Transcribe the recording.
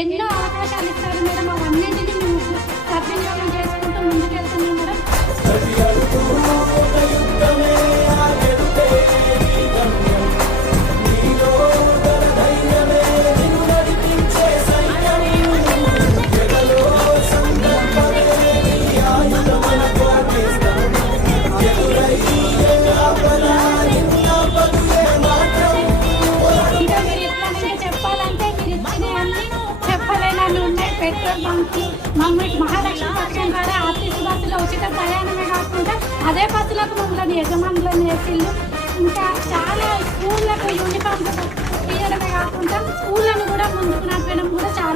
ఎన్నో అవకాశాలు ఇస్తారు మేడం. అవన్నింటినీ మేము సద్వినియోగం చేసుకుంటూ ముందుకెళ్తున్నాం మేడం. పెట్రోల్ బంక్ మమ్మల్ని మహాలక్ష్మి పథకం ద్వారా ఆర్టీసీ బస్సులో ఉచిత ప్రయాణమే కాకుండా అదే బస్సులకు మమ్మల్ని యజమానులను వేసిళ్ళు. ఇంకా చాలా స్కూళ్ళకు యూనిఫామ్స్ ఇవ్వడమే కాకుండా స్కూళ్ళను కూడా ముందుకు నడపడం కూడా చాలా